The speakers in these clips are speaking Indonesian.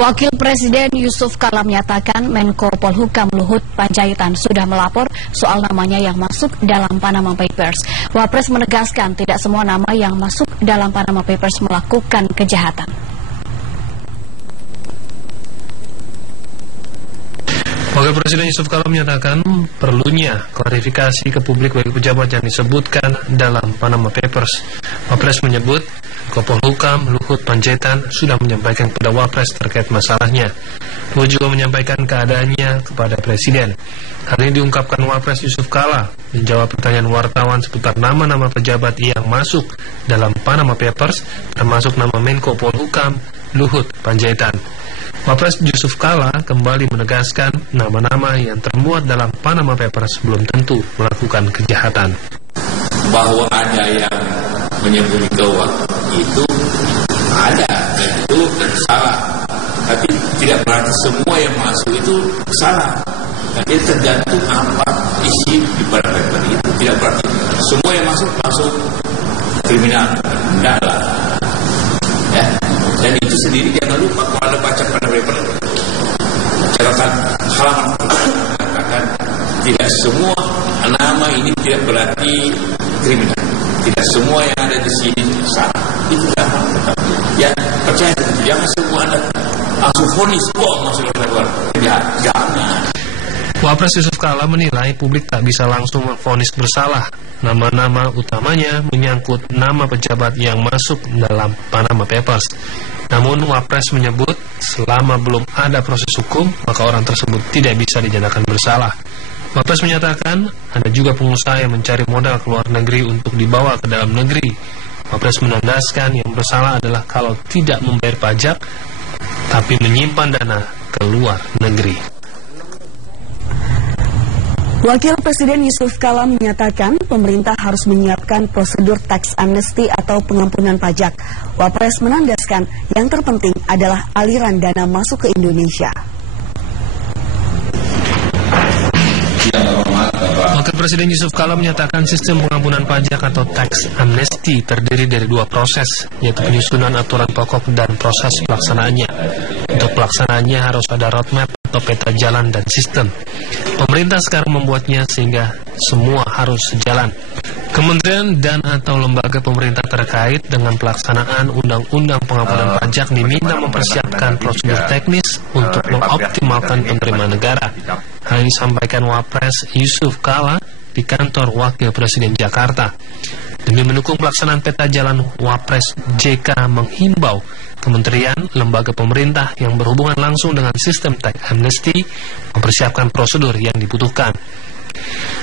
Wakil Presiden Yusuf Kala menyatakan Menko Polhukam Luhut Panjaitan sudah melapor soal namanya yang masuk dalam Panama Papers. Wapres menegaskan tidak semua nama yang masuk dalam Panama Papers melakukan kejahatan. Wakil Presiden Yusuf Kala menyatakan perlunya klarifikasi ke publik bagi pejabat yang disebutkan dalam Panama Papers. Wapres menyebut Menko Polhukam Luhut Panjaitan sudah menyampaikan kepada Wapres terkait masalahnya. Luhut juga menyampaikan keadaannya kepada Presiden. Hal ini diungkapkan Wapres Yusuf Kala menjawab pertanyaan wartawan seputar nama-nama pejabat yang masuk dalam Panama Papers, termasuk nama Menko Polhukam Luhut Panjaitan. Wapres Yusuf Kala kembali menegaskan nama-nama yang termuat dalam Panama Papers belum tentu melakukan kejahatan. Bahwa ada yang menyembunyi keuangan itu ada, dan itu salah. Tapi tidak berarti semua yang masuk itu salah. Dan itu tergantung apa isi di pada paper itu. Tidak berarti semua yang masuk kriminal. Tidak lah. Ya. Dan itu sendiri jangan lupa kalau Anda baca pada paper catatan halaman mengatakan tidak semua nama ini tidak berarti kriminal. Tidak semua yang ada di sini salah. Itu dalam ya percaya itu. Jangan semua Anda langsung vonis masuk ke luar. Ya, jangan. Wapres Yusuf Kala menilai publik tak bisa langsung memvonis bersalah. Nama-nama utamanya menyangkut nama pejabat yang masuk dalam Panama Papers. Namun Wapres menyebut selama belum ada proses hukum, maka orang tersebut tidak bisa dinyatakan bersalah. Wapres menyatakan ada juga pengusaha yang mencari modal ke luar negeri untuk dibawa ke dalam negeri. Wapres menandaskan yang bersalah adalah kalau tidak membayar pajak, tapi menyimpan dana ke luar negeri. Wakil Presiden Yusuf Kala menyatakan pemerintah harus menyiapkan prosedur tax amnesty atau pengampunan pajak. Wapres menandaskan yang terpenting adalah aliran dana masuk ke Indonesia. Wakil Presiden Yusuf Kala menyatakan sistem pengampunan pajak atau tax amnesty terdiri dari dua proses, yaitu penyusunan aturan pokok dan proses pelaksanaannya. Untuk pelaksanaannya harus ada roadmap atau peta jalan dan sistem. Pemerintah sekarang membuatnya sehingga semua harus sejalan. Kementerian dan atau lembaga pemerintah terkait dengan pelaksanaan Undang-Undang Pengampunan Pajak diminta mempersiapkan prosedur teknis untuk mengoptimalkan penerimaan negara. Hal ini disampaikan Wapres Yusuf Kala di kantor Wakil Presiden Jakarta. Demi mendukung pelaksanaan peta jalan, Wapres JK menghimbau kementerian, lembaga pemerintah yang berhubungan langsung dengan sistem tax amnesty mempersiapkan prosedur yang dibutuhkan.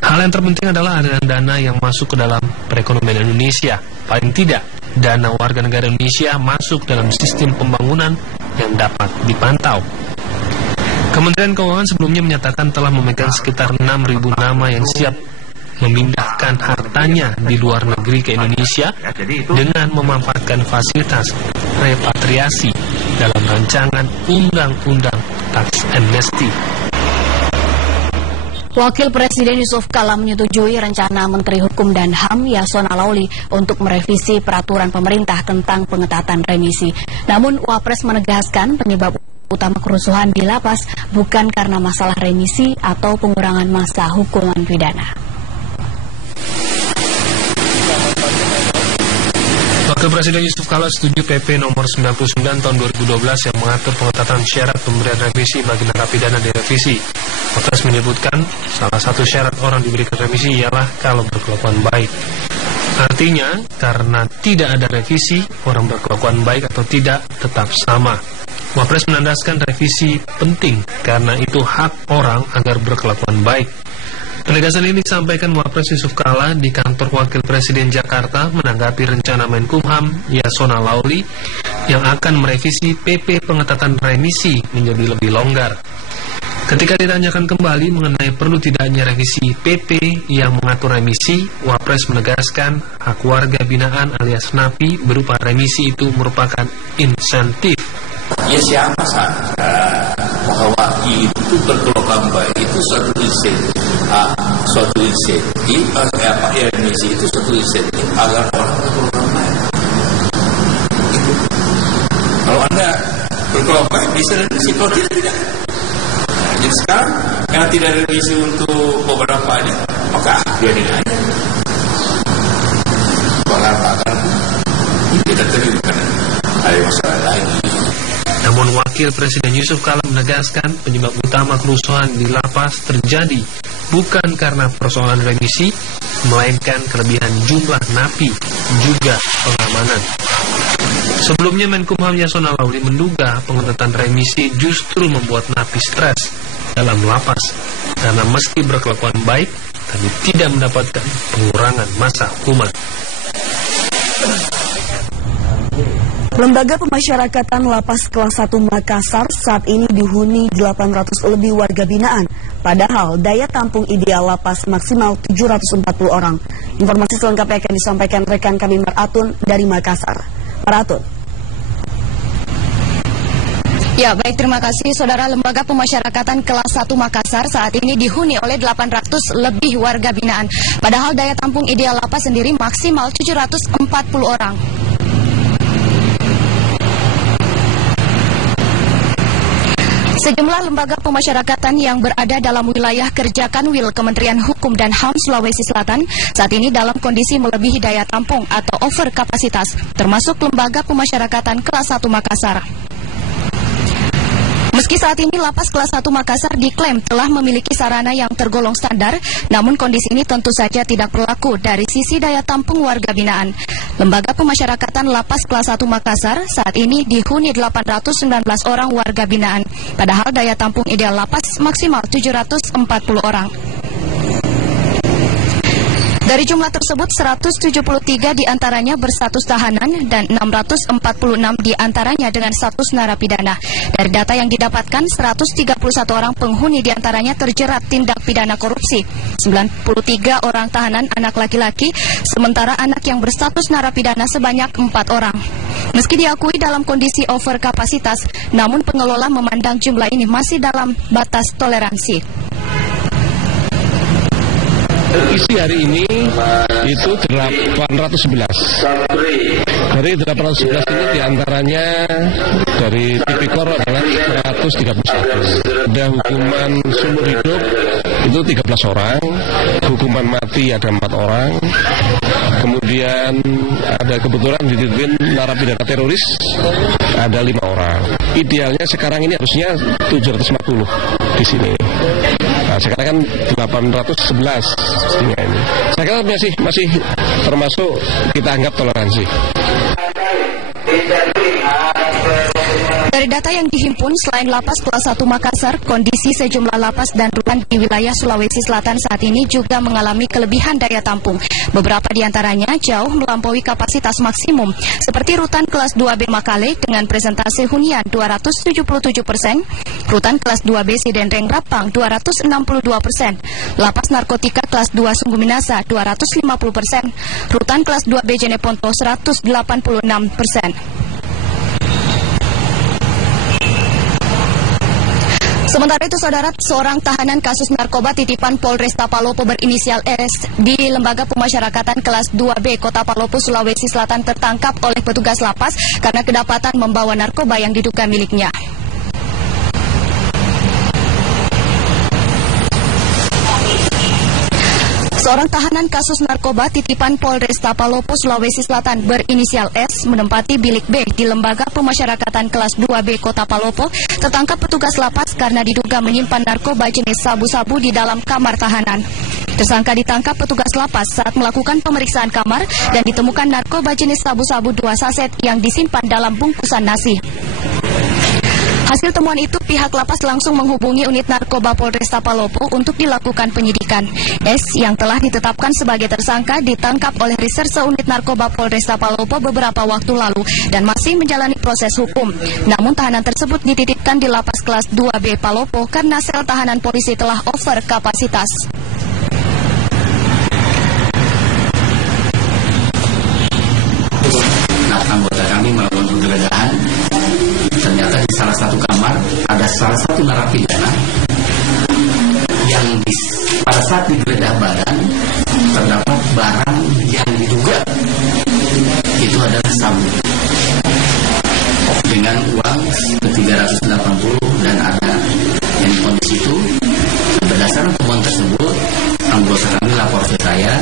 Hal yang terpenting adalah aliran dana yang masuk ke dalam perekonomian Indonesia. Paling tidak, dana warga negara Indonesia masuk dalam sistem pembangunan yang dapat dipantau. Kementerian Keuangan sebelumnya menyatakan telah memegang sekitar 6.000 nama yang siap memindahkan hartanya di luar negeri ke Indonesia dengan memanfaatkan fasilitas repatriasi dalam rancangan Undang-Undang Tax Amnesty. Wakil Presiden Yusuf Kala menyetujui rencana Menteri Hukum dan HAM Yasona Laoly untuk merevisi peraturan pemerintah tentang pengetatan remisi. Namun Wapres menegaskan penyebab utama kerusuhan di lapas bukan karena masalah remisi atau pengurangan masa hukuman pidana. Wakil Presiden Yusuf Kala setuju PP nomor 99 tahun 2012 yang mengatur pengetatan syarat pemberian remisi bagi narapidana direvisi. Wapres menyebutkan salah satu syarat orang diberikan remisi ialah kalau berkelakuan baik. Artinya, karena tidak ada revisi, orang berkelakuan baik atau tidak tetap sama. Wapres menandaskan revisi penting karena itu hak orang agar berkelakuan baik. Penegasan ini disampaikan Wapres Yusuf Kala di kantor Wakil Presiden Jakarta menanggapi rencana Menkumham Yasona Laoly yang akan merevisi PP pengetatan remisi menjadi lebih longgar. Ketika ditanyakan kembali mengenai perlu tidaknya revisi PP yang mengatur remisi, Wapres menegaskan hak warga binaan alias NAPI berupa remisi itu merupakan insentif. Ya siapa saja bahwa itu berkelakuan baik itu suatu insentif, remisi itu suatu insentif agar orang berkelakuan baik. Kalau Anda berkelompok bisa revisi, kalau tidak. Nah, jadi sekarang karena tidak ada revisi untuk beberapa aja, maka biarin aja. Bakal kita terima karena ada masalah lagi. Namun Wakil Presiden Yusuf Kala menegaskan penyebab utama kerusuhan di lapas terjadi bukan karena persoalan remisi, melainkan kelebihan jumlah napi juga pengamanan. Sebelumnya Menkumham Yasona Lawli menduga pengetatan remisi justru membuat napi stres dalam lapas karena meski berkelakuan baik tapi tidak mendapatkan pengurangan masa hukuman. Lembaga Pemasyarakatan Lapas Kelas 1 Makassar saat ini dihuni 800 lebih warga binaan. Padahal daya tampung ideal lapas maksimal 740 orang. Informasi selengkapnya akan disampaikan rekan kami Maratun dari Makassar. Maratun. Ya, baik, terima kasih Saudara. Lembaga Pemasyarakatan Kelas 1 Makassar saat ini dihuni oleh 800 lebih warga binaan. Padahal daya tampung ideal lapas sendiri maksimal 740 orang. Sejumlah lembaga pemasyarakatan yang berada dalam wilayah kerja Kanwil Kementerian Hukum dan HAM Sulawesi Selatan saat ini dalam kondisi melebihi daya tampung atau over kapasitas, termasuk lembaga pemasyarakatan kelas 1 Makassar. Meski saat ini lapas kelas 1 Makassar diklaim telah memiliki sarana yang tergolong standar, namun kondisi ini tentu saja tidak berlaku dari sisi daya tampung warga binaan. Lembaga pemasyarakatan lapas kelas 1 Makassar saat ini dihuni 819 orang warga binaan, padahal daya tampung ideal lapas maksimal 740 orang. Dari jumlah tersebut, 173 diantaranya berstatus tahanan dan 646 diantaranya dengan status narapidana. Dari data yang didapatkan, 131 orang penghuni diantaranya terjerat tindak pidana korupsi. 93 orang tahanan anak laki-laki, sementara anak yang berstatus narapidana sebanyak 4 orang. Meski diakui dalam kondisi over kapasitas, namun pengelola memandang jumlah ini masih dalam batas toleransi. Isi hari ini itu 811. Dari 811 ini diantaranya dari tipikor adalah 131. Ada hukuman seumur hidup itu 13 orang, hukuman mati ada 4 orang. Kemudian ada kebetulan dititipin narapidana teroris ada 5 orang. Idealnya sekarang ini harusnya 740 di sini. Nah, sekarang kan 811 ini. Saya kira masih termasuk kita anggap toleransi. Dari data yang dihimpun, selain lapas kelas 1 Makassar, kondisi sejumlah lapas dan rutan di wilayah Sulawesi Selatan saat ini juga mengalami kelebihan daya tampung. Beberapa diantaranya jauh melampaui kapasitas maksimum, seperti rutan kelas 2B Makale dengan presentasi hunian 277%, rutan kelas 2B Sidenreng Rapang 262%, lapas narkotika kelas 2 Sungguh Minasa 250%, rutan kelas 2B Jeneponto 186%. Sementara itu, Saudara, seorang tahanan kasus narkoba titipan Polresta Palopo berinisial S di Lembaga Pemasyarakatan kelas 2B Kota Palopo, Sulawesi Selatan tertangkap oleh petugas lapas karena kedapatan membawa narkoba yang diduga miliknya. Seorang tahanan kasus narkoba titipan Polresta Palopo, Sulawesi Selatan berinisial S menempati bilik B di Lembaga Pemasyarakatan kelas 2B Kota Palopo tertangkap petugas lapas karena diduga menyimpan narkoba jenis sabu-sabu di dalam kamar tahanan. Tersangka ditangkap petugas lapas saat melakukan pemeriksaan kamar dan ditemukan narkoba jenis sabu-sabu 2 saset yang disimpan dalam bungkusan nasi. Hasil temuan itu, pihak lapas langsung menghubungi unit narkoba Polresta Palopo untuk dilakukan penyidikan. S yang telah ditetapkan sebagai tersangka ditangkap oleh Reserse Unit Narkoba Polresta Palopo beberapa waktu lalu dan masih menjalani proses hukum. Namun tahanan tersebut dititipkan di lapas kelas 2B Palopo karena sel tahanan polisi telah over kapasitas. Anggota kami melakukan penggeledahan, ternyata di salah satu kamar ada salah satu narapidana yang pada saat digeledah badan terdapat barang yang diduga itu adalah sabu. dengan uang 380 dan ada handphone di situ. Berdasarkan temuan tersebut, anggota kami lapor ke saya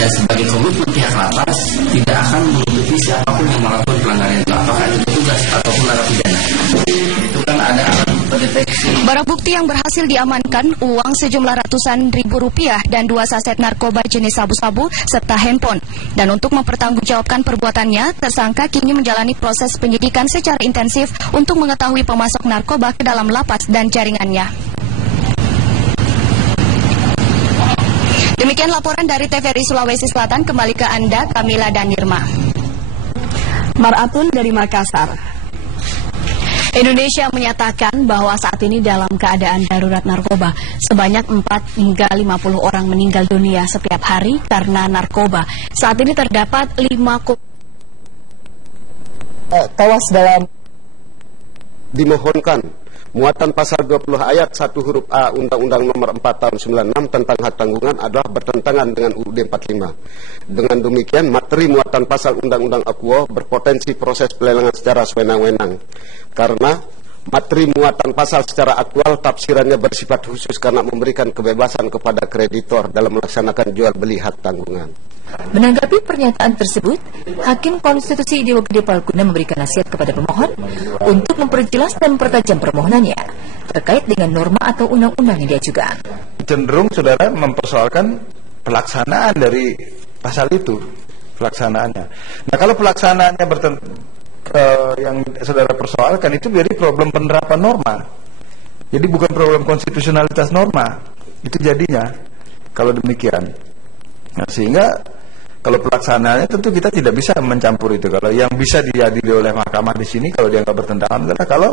dan sebagai komitmen pihak lapas tidak akan menutupi siapapun yang melakukan pelanggaran itu, apakah itu petugas ataupun narapidana. Itu kan ada alat pendeteksi. Barang bukti yang berhasil diamankan uang sejumlah ratusan ribu rupiah dan 2 saset narkoba jenis sabu-sabu serta handphone. Dan untuk mempertanggungjawabkan perbuatannya, tersangka kini menjalani proses penyidikan secara intensif untuk mengetahui pemasok narkoba ke dalam lapas dan jaringannya. Demikian laporan dari TVRI Sulawesi Selatan. Kembali ke Anda, Kamila dan Nirma. Maratun dari Makassar. Indonesia menyatakan bahwa saat ini dalam keadaan darurat narkoba. Sebanyak 4 hingga 50 orang meninggal dunia setiap hari karena narkoba. Saat ini terdapat 5 tewas dalam dimohonkan muatan pasal 20 ayat 1 huruf A Undang-Undang Nomor 4 Tahun 96 tentang hak tanggungan adalah bertentangan dengan UUD 45. Dengan demikian, materi muatan pasal Undang-Undang Akuo berpotensi proses pelelangan secara sewenang-wenang. Karena materi muatan pasal secara aktual tafsirannya bersifat khusus karena memberikan kebebasan kepada kreditor dalam melaksanakan jual beli hak tanggungan. Menanggapi pernyataan tersebut, Hakim Konstitusi Dewa Gede Palguna memberikan nasihat kepada pemohon untuk memperjelas dan mempertajam permohonannya terkait dengan norma atau undang-undang yang diajukan. Cenderung saudara mempersoalkan pelaksanaan dari pasal itu, pelaksanaannya. Nah, kalau pelaksanaannya yang saudara persoalkan itu jadi problem penerapan norma. Jadi bukan problem konstitusionalitas norma. Itu jadinya kalau demikian. Nah, sehingga kalau pelaksanaannya tentu kita tidak bisa mencampur itu. Kalau yang bisa diadili oleh mahkamah di sini kalau dianggap bertentangan adalah kalau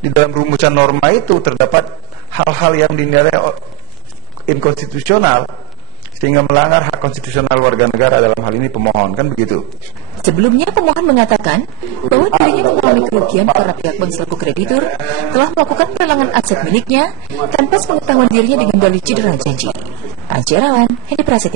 di dalam rumusan norma itu terdapat hal-hal yang dinilai inkonstitusional sehingga melanggar hak konstitusional warga negara, dalam hal ini pemohon, kan begitu. Sebelumnya pemohon mengatakan bahwa dirinya mengalami kerugian karena pihak bank selaku kreditur telah melakukan pelelangan aset miliknya tanpa sepengetahuan dirinya dengan dalih cedera janji. Anjarawan, Hendy Prasetyo.